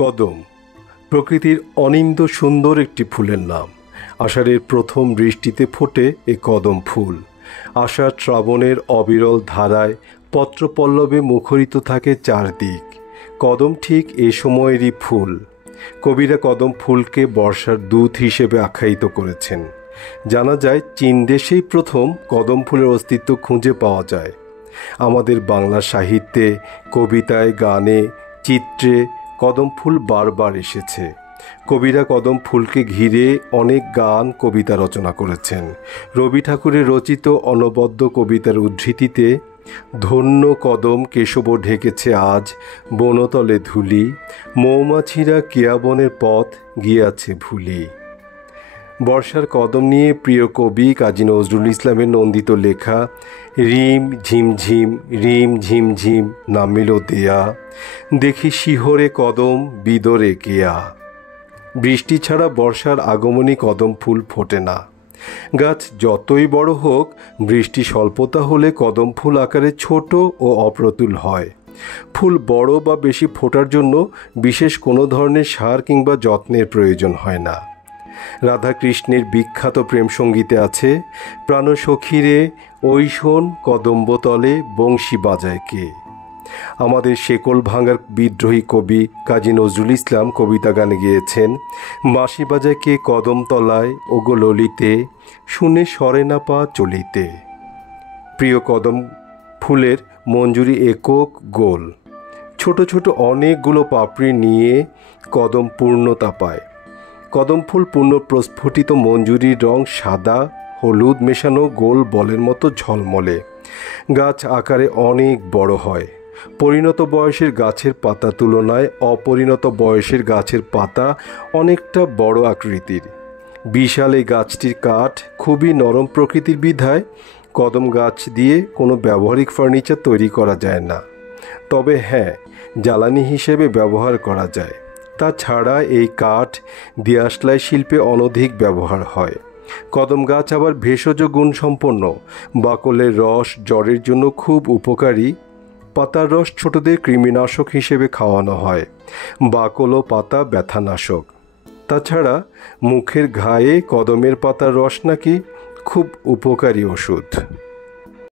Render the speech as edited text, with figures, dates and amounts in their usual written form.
কদম প্রকৃতির অনিন্দ সুন্দর একটি ফুলের নাম। আষাঢ়ের প্রথম বৃষ্টিতে ফোটে এ কদম ফুল। আষাঢ় শ্রাবণের অবিরল ধারায় পত্রপল্লবে মুখরিত থাকে চারদিক। কদম ঠিক এ সময়েরই ফুল। কবিরা কদম ফুলকে বর্ষার দূত হিসেবে আখ্যায়িত করেছেন। জানা যায় চীন দেশেই প্রথম কদম ফুলের অস্তিত্ব খুঁজে পাওয়া যায়। আমাদের বাংলা সাহিত্যে, কবিতায়, গানে, চিত্রে কদম ফুল বারবার এসেছে। কবিরা কদম ফুলকে ঘিরে অনেক গান, কবিতা রচনা করেছেন। রবি ঠাকুরের রচিত অনবদ্য কবিতার উদ্ধৃতিতে ধন্য কদম কেশব ঢেকেছে আজ বনতলে ধুলি, মৌমাছিরা কিয়াবনের পথ গিয়াছে ভুলি। বর্ষার কদম নিয়ে প্রিয় কবি কাজী নজরুল ইসলামের নন্দিত লেখা রিম ঝিমঝিম রিম ঝিমঝিম নামিল দেয়া, দেখি শিহরে কদম বিদরে কেয়া। বৃষ্টি ছাড়া বর্ষার আগমনী কদম ফুল ফোটে না। গাছ যতই বড় হোক, বৃষ্টি স্বল্পতা হলে কদম ফুল আকারে ছোট ও অপ্রতুল হয়। ফুল বড় বা বেশি ফোটার জন্য বিশেষ কোনো ধরনের সার কিংবা যত্নের প্রয়োজন হয় না। রাধাকৃষ্ণের বিখ্যাত প্রেম সঙ্গীতে আছে, প্রাণসখীরে ওই শোন কদম্বতলে বংশী বাজায় কে। আমাদের শেকল ভাঙার বিদ্রোহী কবি কাজী নজরুল ইসলাম কবিতা গানে গিয়েছেন, বাঁশি বাজায় কে কদমতলায় ওগো ললিতে, শুনে সরে না পা চলিতে। প্রিয় কদম ফুলের মঞ্জুরি একক গোল। ছোট ছোট অনেকগুলো পাপড়ি নিয়ে কদম পূর্ণতা পায়। কদম ফুল পূর্ণ প্রস্ফুটিত মঞ্জুরির রং সাদা হলুদ মেশানো গোল বলের মতো ঝলমলে। গাছ আকারে অনেক বড় হয়। পরিণত বয়সের গাছের পাতা তুলনায় অপরিণত বয়সের গাছের পাতা অনেকটা বড় আকৃতির। বিশাল এই গাছটির কাঠ খুবই নরম প্রকৃতির বিধায় কদম গাছ দিয়ে কোনো ব্যবহারিক ফার্নিচার তৈরি করা যায় না। তবে হ্যাঁ, জ্বালানি হিসেবে ব্যবহার করা যায়। তাছাড়া এই কাঠ দিয়াশলাই শিল্পে অনধিক ব্যবহার হয়। কদম গাছ আবার ভেষজ গুণসম্পন্ন। বাকলের রস জ্বরের জন্য খুব উপকারী। পাতার রস ছোটদের কৃমিনাশক হিসেবে খাওয়ানো হয়। বাকল ও পাতা ব্যথানাশক। তাছাড়া মুখের ঘায়ে কদমের পাতার রস নাকি খুব উপকারী ওষুধ।